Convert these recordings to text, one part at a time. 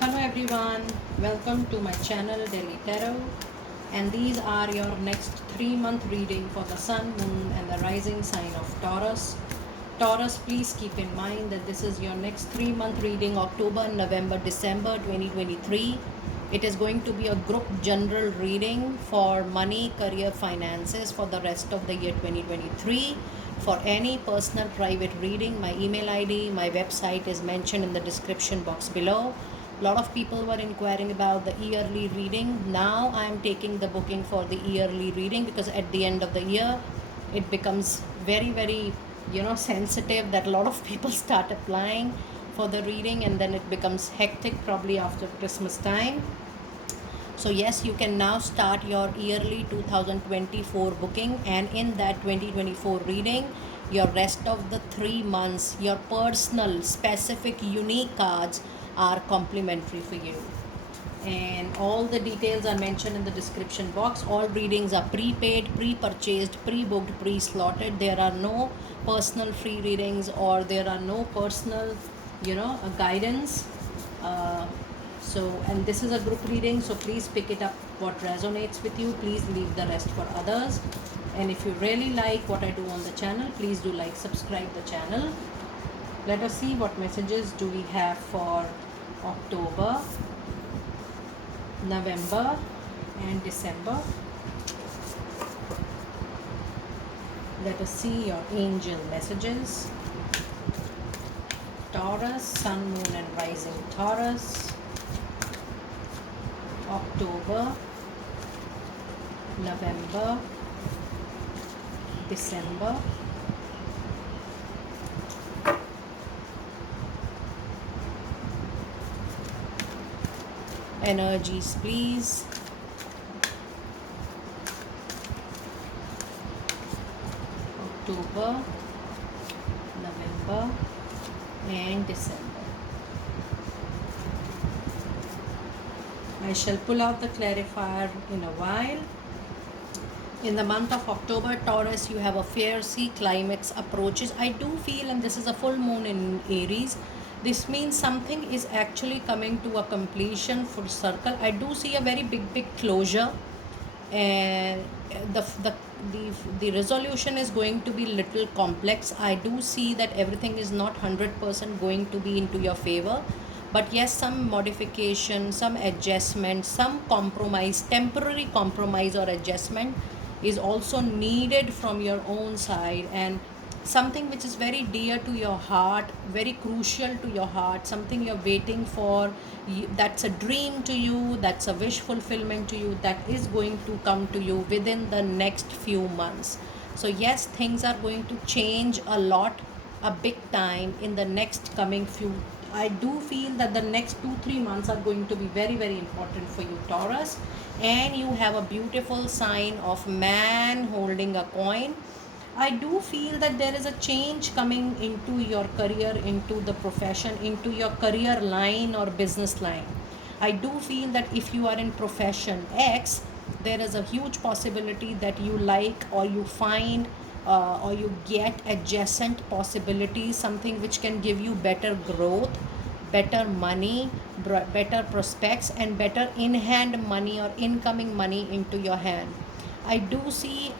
Hello everyone, welcome to my channel Delhi Tarot, and these are your next 3-month reading for the Sun, Moon and the rising sign of Taurus. Taurus, please keep in mind that this is your next 3-month reading, October, November, December 2023. It is going to be a group general reading for money, career, finances for the rest of the year 2023. For any personal private reading, my email ID, my website is mentioned in the description box below. A lot of people were inquiring about the yearly reading. Now I am taking the booking for the yearly reading because at the end of the year it becomes very sensitive that a lot of people start applying for the reading, and then it becomes hectic probably after Christmas time. So yes, you can now start your yearly 2024 booking, and in that 2024 reading, your rest of the 3 months, your personal specific unique cards are complimentary for you. And all the details are mentioned in the description box. All readings are prepaid, pre-purchased, pre-booked, pre-slotted. There are no personal free readings, or there are no personal guidance. And this is a group reading, so please pick it up what resonates with you. Please leave the rest for others. And if you really like what I do on the channel, please do like, subscribe the channel. Let us see what messages do we have for October, November and December. Let us see your angel messages. Taurus, Sun, Moon and Rising Taurus, October, November, December. Energies, please. October, November and December. I shall pull out the clarifier in a while. In the month of October, Taurus, you have a fiery climax approaches. I do feel, and this is a full moon in Aries, this means something is actually coming to a completion, full circle. I do see a very big closure, and the resolution is going to be little complex. I do see that everything is not 100% going to be into your favor, but yes, some modification, some adjustment, some compromise, temporary compromise or adjustment is also needed from your own side, and something which is very dear to your heart, very crucial to your heart, something you're waiting for, that's a dream to you, that's a wish fulfillment to you, that is going to come to you within the next few months. So yes, things are going to change a lot, a big time in the next coming few. I do feel that the next 2-3 months are going to be very important for you, Taurus. And you have a beautiful sign of man holding a coin. I do feel that there is a change coming into your career, into the profession, into your career line or business line. I do feel that if you are in profession X, there is a huge possibility that you like, or you find or you get adjacent possibilities, something which can give you better growth, better money, better prospects and better in hand money or incoming money into your hand. I do see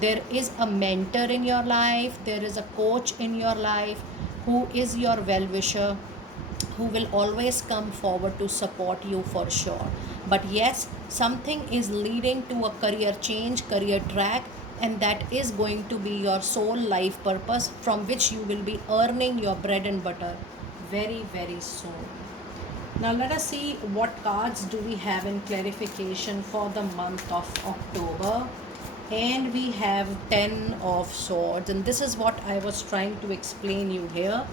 there is a mentor in your life, there is a coach in your life who is your well wisher, who will always come forward to support you for sure. But yes, something is leading to a career change, career track, and that is going to be your sole life purpose from which you will be earning your bread and butter very soon. Now let us see what cards do we have in clarification for the month of October. And we have 10 of swords, and this is what I was trying to explain you here,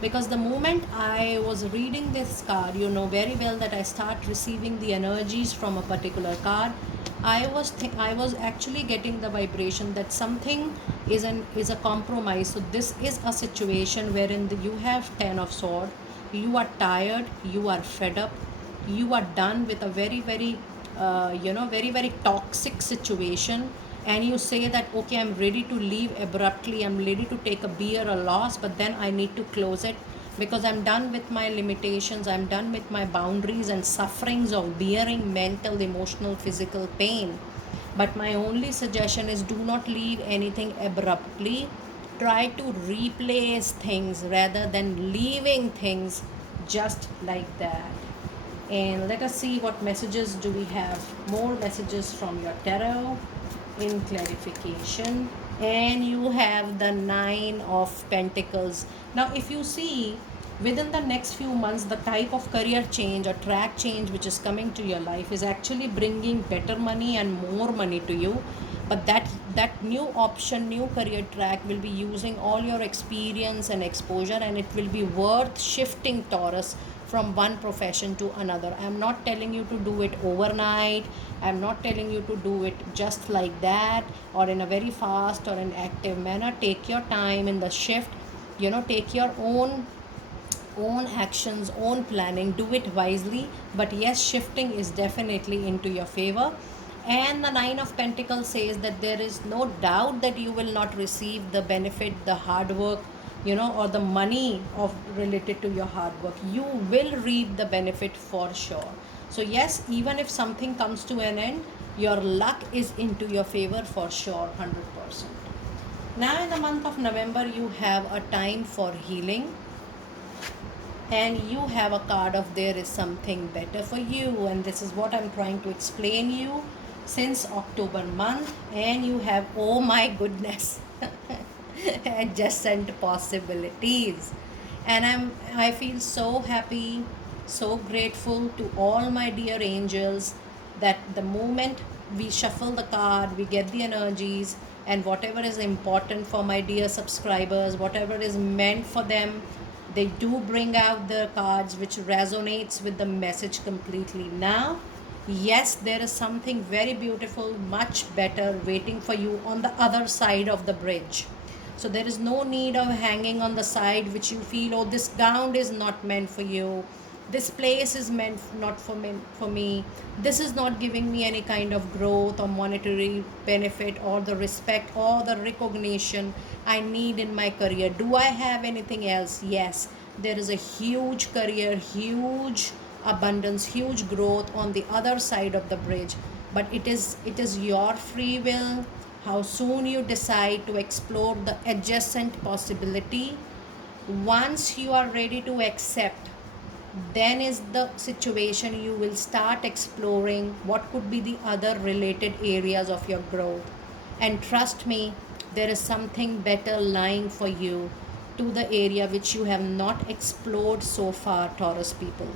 because the moment I was reading this card, you know very well that I start receiving the energies from a particular card. I was actually getting the vibration that something is a compromise. So this is a situation wherein you have 10 of swords. You are tired, you are fed up, you are done with a very toxic situation, and you say that okay, I'm ready to leave abruptly, I'm ready to take a beer or loss, but then I need to close it because I'm done with my limitations, I'm done with my boundaries and sufferings of bearing mental, emotional, physical pain. But my only suggestion is do not leave anything abruptly. Try to replace things rather than leaving things just like that. And let us see what messages do we have. More messages from your tarot in clarification. And you have the Nine of Pentacles. Now if you see, within the next few months, the type of career change or track change which is coming to your life is actually bringing better money and more money to you. But that new option, new career track will be using all your experience and exposure, and it will be worth shifting, Taurus, from one profession to another. I'm not telling you to do it overnight. I'm not telling you to do it just like that or in a very fast or an active manner. Take your time in the shift. Take your own actions, own planning, do it wisely. But yes, shifting is definitely into your favor. And the Nine of Pentacles says that there is no doubt that you will not receive the benefit, the hard work, or the money of related to your hard work. You will reap the benefit for sure. So yes, even if something comes to an end, your luck is into your favor for sure, 100%. Now in the month of November, you have a time for healing, and you have a card of there is something better for you, and this is what I'm trying to explain you since October month. And you have, oh my goodness, adjacent possibilities. And I feel so happy, so grateful to all my dear angels that the moment we shuffle the card, we get the energies, and whatever is important for my dear subscribers, whatever is meant for them, they do bring out the cards which resonates with the message completely. Now yes, there is something very beautiful, much better waiting for you on the other side of the bridge. So there is no need of hanging on the side which you feel, oh, this ground is not meant for you, this place is meant not for me, this is not giving me any kind of growth or monetary benefit or the respect or the recognition I need in my career. Do I have anything else? Yes, there is a huge career, huge abundance, huge growth on the other side of the bridge. But it is your free will how soon you decide to explore the adjacent possibility. Once you are ready to accept, then is the situation you will start exploring what could be the other related areas of your growth. And trust me, there is something better lying for you to the area which you have not explored so far, Taurus people.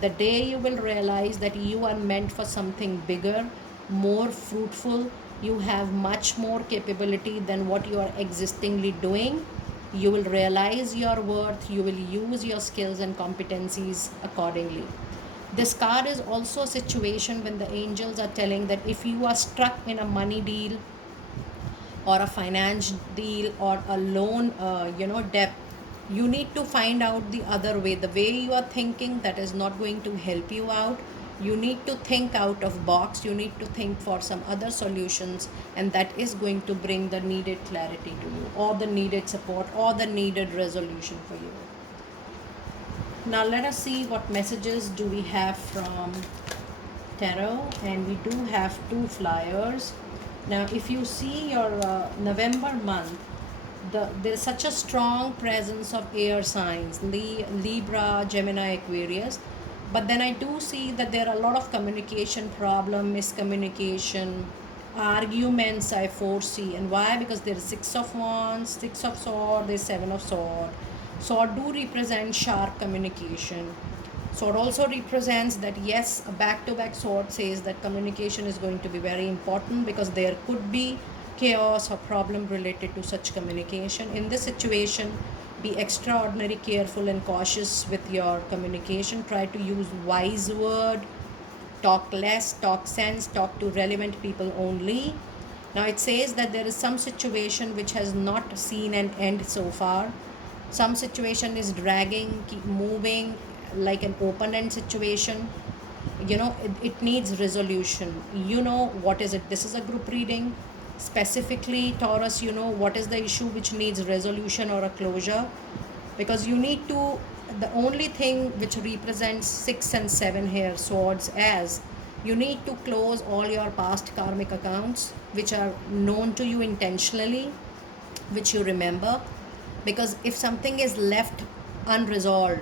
The day you will realize that you are meant for something bigger, more fruitful, you have much more capability than what you are existingly doing, you will realize your worth, you will use your skills and competencies accordingly. This card is also a situation when the angels are telling that if you are stuck in a money deal or a finance deal or a loan debt, you need to find out the other way. The way you are thinking, that is not going to help you out. You need to think out of box, you need to think for some other solutions, and that is going to bring the needed clarity to you, or the needed support, or the needed resolution for you. Now let us see what messages do we have from tarot. And we do have two flyers. Now if you see your November month, there's such a strong presence of air signs, Libra, Gemini, Aquarius. But then I do see that there are a lot of communication problem, miscommunication, arguments I foresee. And why? Because there is Six of Wands, Six of Swords, there's Seven of Swords. Sword do represent sharp communication. Sword also represents that yes, a back-to-back sword says that communication is going to be very important, because there could be chaos or problem related to such communication. In this situation, be extraordinarily careful and cautious with your communication. Try to use wise word, talk less, talk sense, talk to relevant people only. Now it says that there is some situation which has not seen an end so far. Some situation is dragging, keep moving, like an open-end situation. It needs resolution. What is it? This is a group reading. Specifically, Taurus, what is the issue which needs resolution or a closure, because you need to The only thing which represents 6 and 7 here swords as you need to close all your past karmic accounts which are known to you intentionally, which you remember, because if something is left unresolved,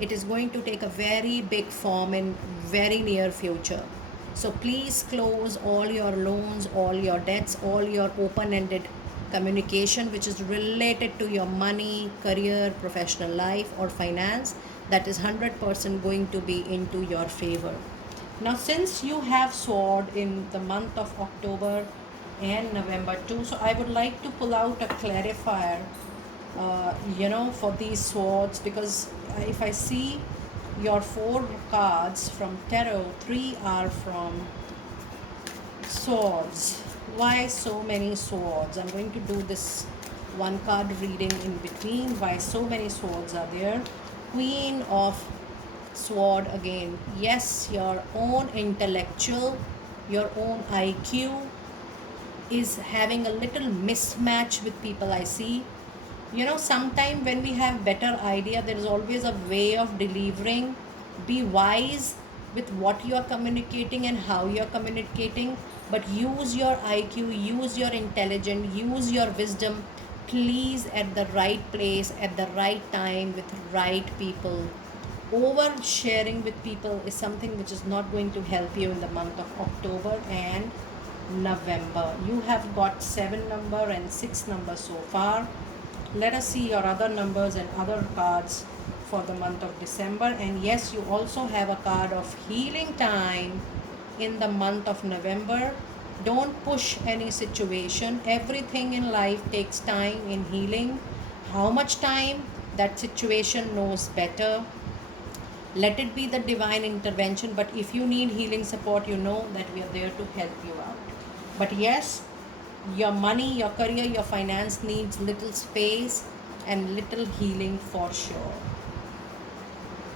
it is going to take a very big form in very near future. So please close all your loans, all your debts, all your open-ended communication which is related to your money, career, professional life or finance, that is 100% going to be into your favor. Now since you have sword in the month of October and November too, so I would like to pull out a clarifier for these swords, because if I see your 4 cards from tarot, 3 are from swords. Why so many swords? I'm going to do this one card reading in between. Why so many swords are there? Queen of sword again. Yes, your own intellectual, your own IQ is having a little mismatch with people. I see, sometime when we have better idea, there is always a way of delivering. Be wise with what you are communicating and how you are communicating, but use your IQ, use your intelligence, use your wisdom, please, at the right place at the right time with right people. Over sharing with people is something which is not going to help you in the month of October and November. You have got 7 number and 6 number so far. Let us see your other numbers and other cards for the month of December. And yes, you also have a card of healing time in the month of November. Don't push any situation. Everything in life takes time in healing. How much time? That situation knows better. Let it be the divine intervention, but if you need healing support, you know that we are there to help you out. But yes, your money, your career, your finance needs little space and little healing for sure.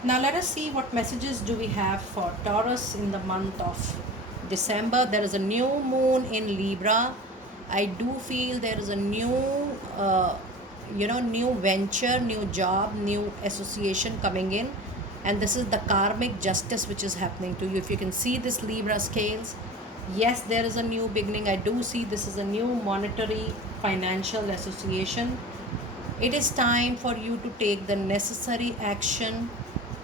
Now let us see what messages do we have for Taurus in the month of December. There is a new moon in Libra. I do feel there is a new new venture, new job, new association coming in, and this is the karmic justice which is happening to you. If you can see this Libra scales, yes, there is a new beginning. I do see this is a new monetary financial association. It is time for you to take the necessary action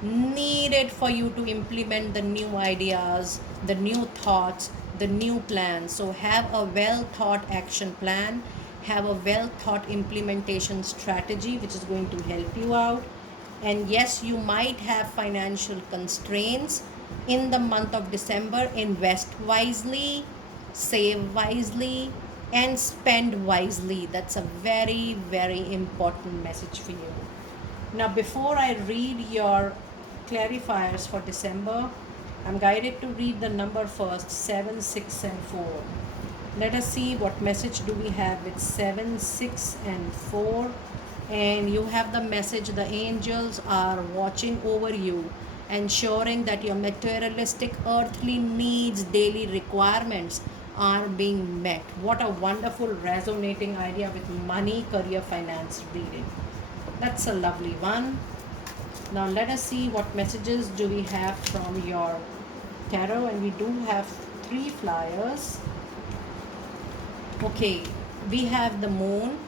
needed for you to implement the new ideas, the new thoughts, the new plans. So have a well thought action plan, have a well thought implementation strategy which is going to help you out. And yes, you might have financial constraints in the month of December. Invest wisely, save wisely, and spend wisely. That's a very, very important message for you. Now, before I read your clarifiers for December, I'm guided to read the number first, 7, 6, and 4. Let us see what message do we have with 7, 6, and 4. And you have the message: the angels are watching over you, ensuring that your materialistic earthly needs, daily requirements are being met. What a wonderful resonating idea with money, career, finance reading. That's a lovely one. Now let us see what messages do we have from your tarot, and we do have 3 flyers. Okay, we have the moon,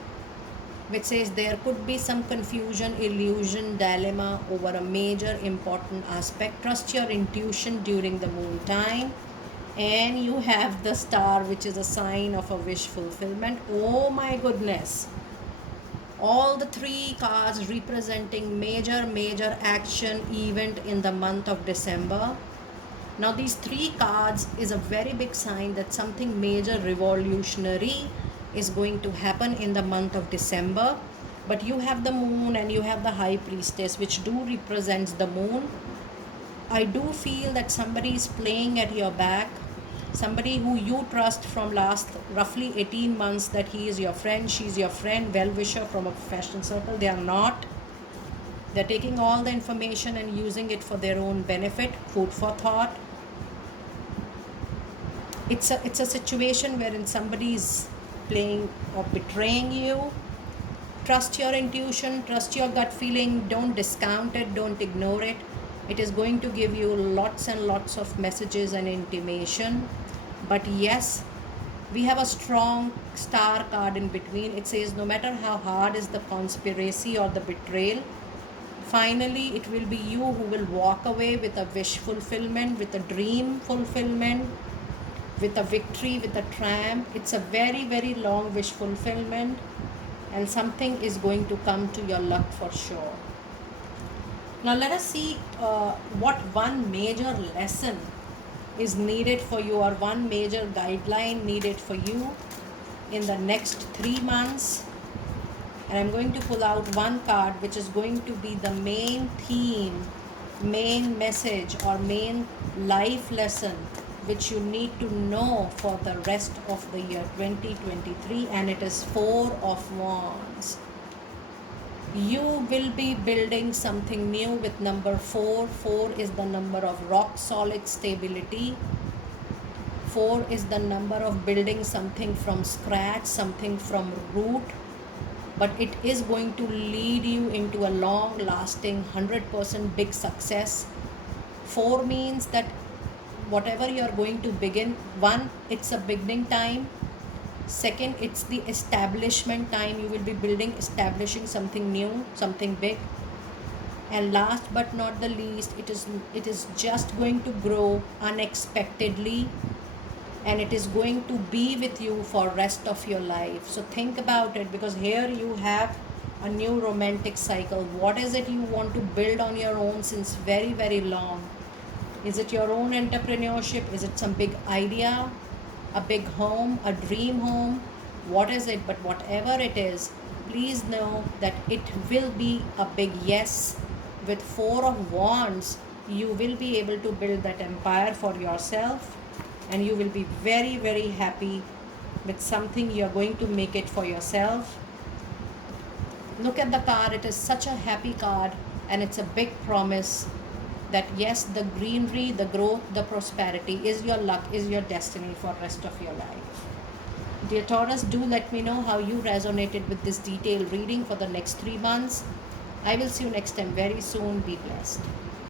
which says there could be some confusion, illusion, dilemma over a major important aspect. Trust your intuition during the moon time. And you have the star, which is a sign of a wish fulfillment. Oh my goodness. All the 3 cards representing major action event in the month of December. Now these 3 cards is a very big sign that something major revolutionary is going to happen in the month of December. But you have the moon and you have the high priestess, which do represents the moon. I do feel that somebody is playing at your back, somebody who you trust from last roughly 18 months, that he is your friend, she is your friend, well-wisher from a professional circle. They are not. They're taking all the information and using it for their own benefit. Food for thought. It's a situation wherein somebody is playing or betraying you. Trust your intuition, trust your gut feeling, don't discount it, don't ignore it. It is going to give you lots and lots of messages and intimation. But yes, we have a strong star card in between. It says no matter how hard is the conspiracy or the betrayal, finally it will be you who will walk away with a wish fulfillment, with a dream fulfillment, with a victory, with a triumph. It's a very, very long wish fulfillment, and something is going to come to your luck for sure. Now let us see what one major lesson is needed for you, or one major guideline needed for you in the next 3 months. And I'm going to pull out one card which is going to be the main theme, main message, or main life lesson which you need to know for the rest of the year 2023, and it is Four of Wands. You will be building something new with number 4. 4 is the number of rock solid stability. 4 is the number of building something from scratch, something from root. But it is going to lead you into a long lasting 100% big success. 4 means that whatever you are going to begin, one, it's a beginning time. Second, it's the establishment time. You will be building, establishing something new, something big. And last but not the least, it is just going to grow unexpectedly, and it is going to be with you for rest of your life. So think about it, because here you have a new romantic cycle. What is it you want to build on your own since very, very long? Is it your own entrepreneurship? Is it some big idea? A big home, a dream home? What is it? But whatever it is, please know that it will be a big yes. With 4 of Wands, you will be able to build that empire for yourself, and you will be very, very happy with something. You're going to make it for yourself. Look at the card. It is such a happy card, and it's a big promise that yes, the greenery, the growth, the prosperity is your luck, is your destiny for the rest of your life. Dear Taurus, do let me know how you resonated with this detailed reading for the next 3 months. I will see you next time very soon. Be blessed.